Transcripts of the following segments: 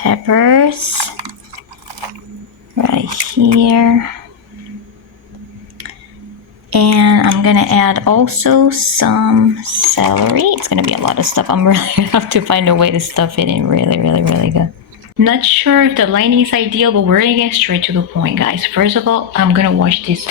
peppers right here. And I'm gonna add also some celery. It's gonna be a lot of stuff. I'm really gonna have to find a way to stuff it in really good. Not sure if the lighting is ideal, but we're gonna get straight to the point, guys. First of all, I'm gonna wash this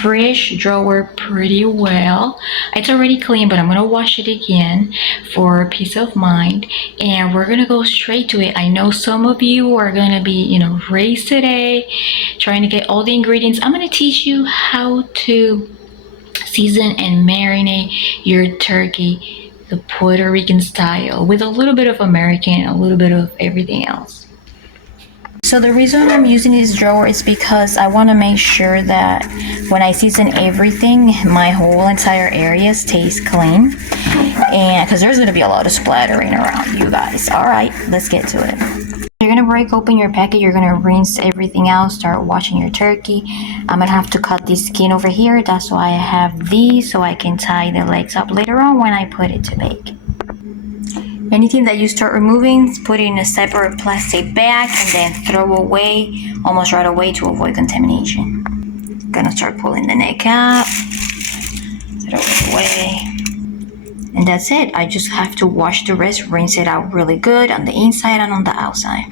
fridge drawer pretty well. It's already clean, but I'm gonna wash it again for peace of mind. And we're gonna go straight to it. I know some of you are gonna be, raised today, trying to get all the ingredients. I'm gonna teach you how to season and marinate your turkey the Puerto Rican style with a little bit of American and a little bit of everything else. So the reason I'm using this drawer is because I want to make sure that when I season everything, my whole entire area stays clean. And because there's going to be a lot of splattering around, you guys. All right, let's get to it. You're going to break open your packet. You're going to rinse everything out, start washing your turkey. I'm going to have to cut this skin over here. That's why I have these, so I can tie the legs up later on when I put it to bake. Anything that you start removing, put it in a separate plastic bag and then throw away almost right away to avoid contamination. Gonna start pulling the neck up, throw it away. And that's it. I just have to wash the rest, rinse it out really good on the inside and on the outside.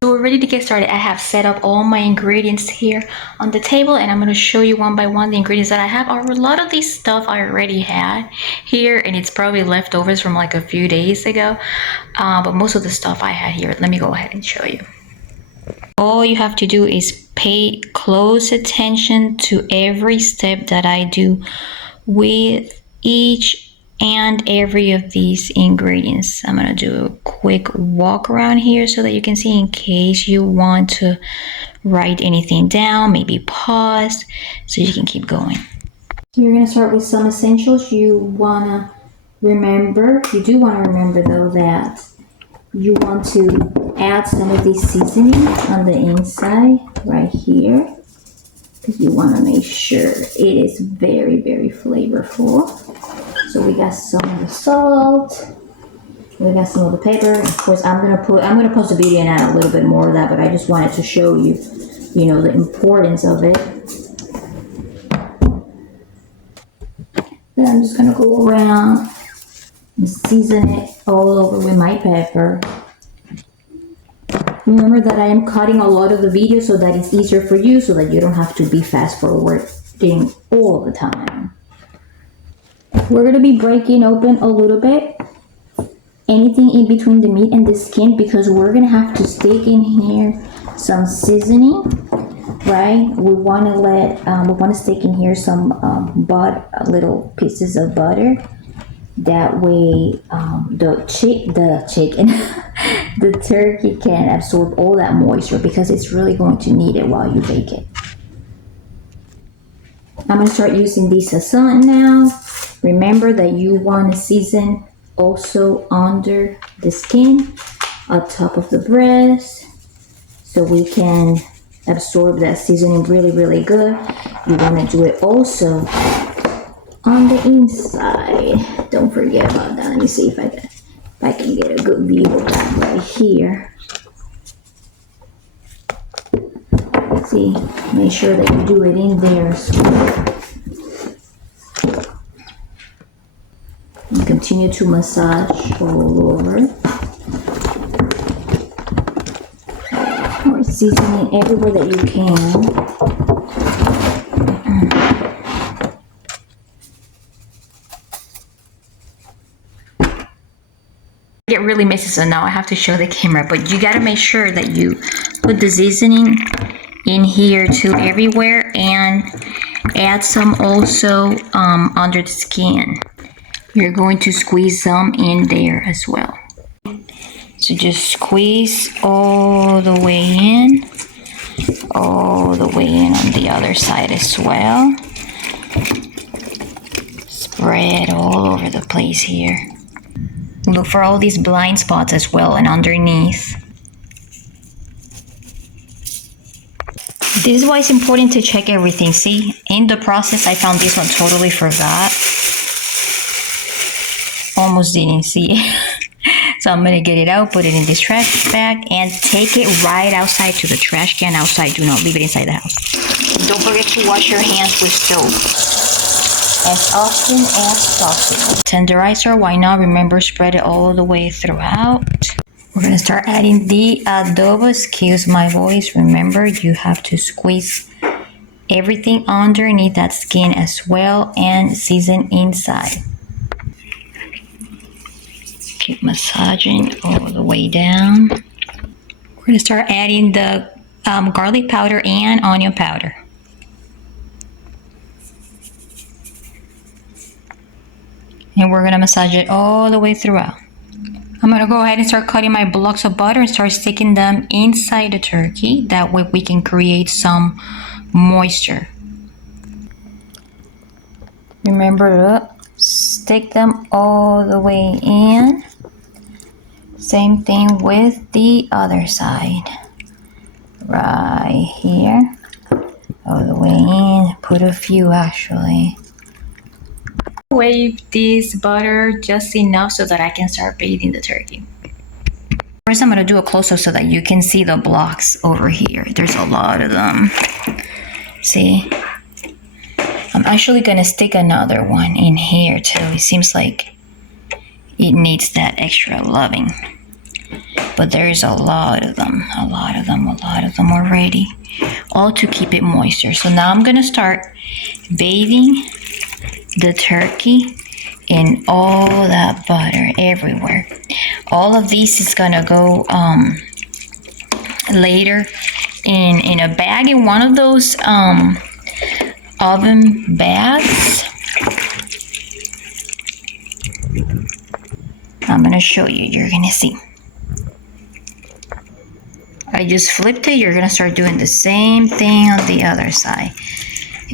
So we're ready to get started. I have set up all my ingredients here on the table, and I'm going to show you one by one the ingredients that I have. A lot of this stuff I already had here, and it's probably leftovers from like a few days ago, but most of the stuff I had here. Let me go ahead and show you. All you have to do is pay close attention to every step that I do with each and every of these ingredients. I'm gonna do a quick walk around here so that you can see in case you want to write anything down, maybe pause so you can keep going. You're gonna start with some essentials. You do wanna remember though that you want to add some of this seasoning on the inside right here, because you want to make sure it is very flavorful. So we got some of the salt, we got some of the pepper. Of course, I'm gonna post a video and add a little bit more of that, but I just wanted to show you, the importance of it. Then I'm just gonna go around and season it all over with my pepper. Remember that I am cutting a lot of the video so that it's easier for you, so that you don't have to be fast forwarding all the time. We're going to be breaking open a little bit anything in between the meat and the skin, because we're going to have to stick in here some seasoning, right? We want to stick in here some little pieces of butter. That way the turkey can absorb all that moisture, because it's really going to need it while you bake it. I'm going to start using this sazon now. Remember that you want to season also under the skin, on top of the breast, so we can absorb that seasoning really good. You want to do it also on the inside. Don't forget about that. Let me see if I can get a good view of that right here. See, make sure that you do it in there as well. And continue to massage all over. Or seasoning everywhere that you can. Get really messy, so now I have to show the camera, but you got to make sure that you put the seasoning in here too everywhere, and add some also under the skin. You're going to squeeze some in there as well. So just squeeze all the way in on the other side as well. Spread all over the place here. Look for all these blind spots as well and underneath. This is why it's important to check everything. See, in the process, I found this one totally forgot. almost didn't see it. So I'm gonna get it out, put it in this trash bag, and take it right outside to the trash can outside. Do not leave it inside the house. Don't forget to wash your hands with soap as often as possible. Tenderizer, why not? Remember, spread it all the way throughout. We're gonna start adding the adobo. Excuse my voice. Remember, you have to squeeze everything underneath that skin as well and season inside. Keep massaging all the way down. We're gonna start adding the garlic powder and onion powder. And we're gonna massage it all the way throughout. I'm gonna go ahead and start cutting my blocks of butter and start sticking them inside the turkey. That way we can create some moisture. Remember to stick them all the way in. Same thing with the other side. Right here. All the way in. Put a few actually. Wave this butter just enough so that I can start bathing the turkey. First I'm going to do a close-up so that you can see the blocks over here. There's a lot of them. See? I'm actually going to stick another one in here too. It seems like it needs that extra loving. But there's a lot of them already. All to keep it moisture. So now I'm going to start bathing the turkey in all that butter everywhere. All of this is gonna go later in a bag, in one of those oven bags. I'm gonna show you. You're gonna see. I just flipped it. You're gonna start doing the same thing on the other side.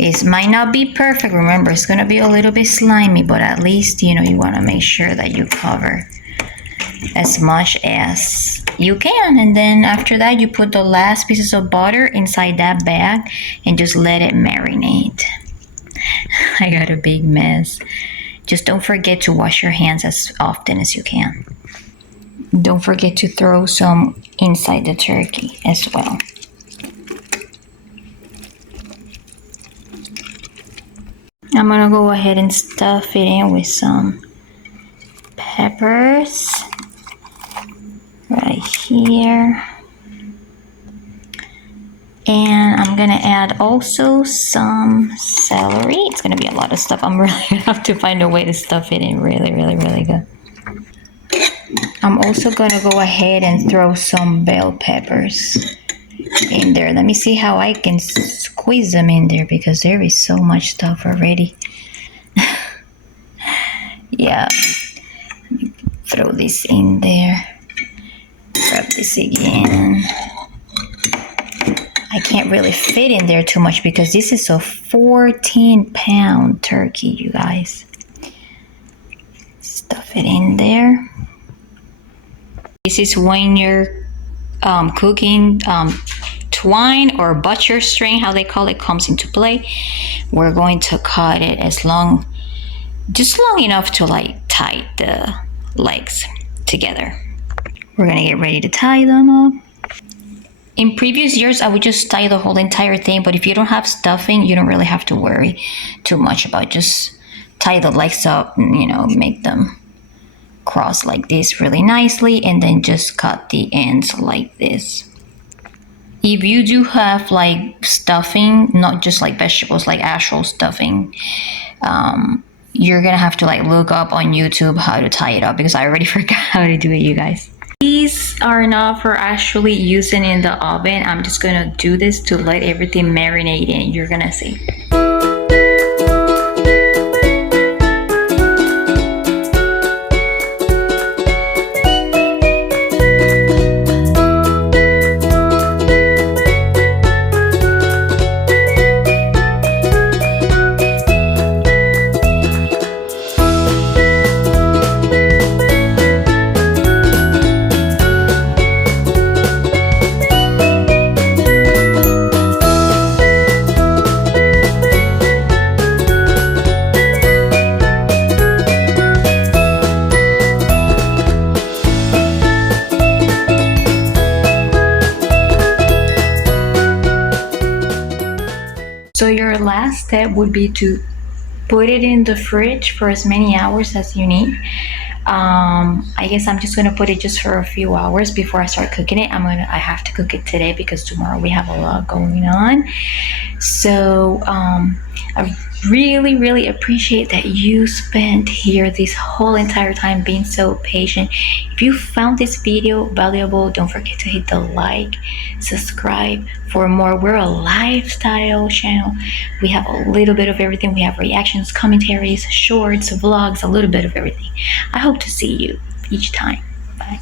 It might not be perfect. Remember, it's going to be a little bit slimy, but at least, you know, you want to make sure that you cover as much as you can. And then after that, you put the last pieces of butter inside that bag and just let it marinate. I got a big mess. Just don't forget to wash your hands as often as you can. Don't forget to throw some inside the turkey as well. I'm gonna go ahead and stuff it in with some peppers right here. And I'm gonna add also some celery. It's gonna be a lot of stuff. I'm really gonna have to find a way to stuff it in really good. I'm also gonna go ahead and throw some bell peppers in there. Let me see how I can squeeze them in there because there is so much stuff already. Yeah, throw this in there. Grab this again. I can't really fit in there too much because this is a 14-pound turkey, you guys. Stuff it in there. This is when you're cooking, twine or butcher string, how they call it, comes into play. We're going to cut it just long enough to like tie the legs together. We're gonna get ready to tie them up. In previous years, I would just tie the whole entire thing, but if you don't have stuffing, you don't really have to worry too much about just tie the legs up and, you know, make them cross like this really nicely, and then just cut the ends like this. If you do have like stuffing, not just like vegetables, like actual stuffing, you're gonna have to like look up on YouTube how to tie it up because I already forgot how to do it, you guys. These are not for actually using in the oven. I'm just gonna do this to let everything marinate in. You're gonna see. So your last step would be to put it in the fridge for as many hours as you need. I guess I'm just gonna put it just for a few hours before I start cooking it. I have to cook it today because tomorrow we have a lot going on. So I really, really appreciate that you spent here this whole entire time being so patient. If you found this video valuable, don't forget to hit the like, subscribe for more. We're a lifestyle channel. We have a little bit of everything. We have reactions, commentaries, shorts, vlogs, a little bit of everything. I hope to see you each time. Bye.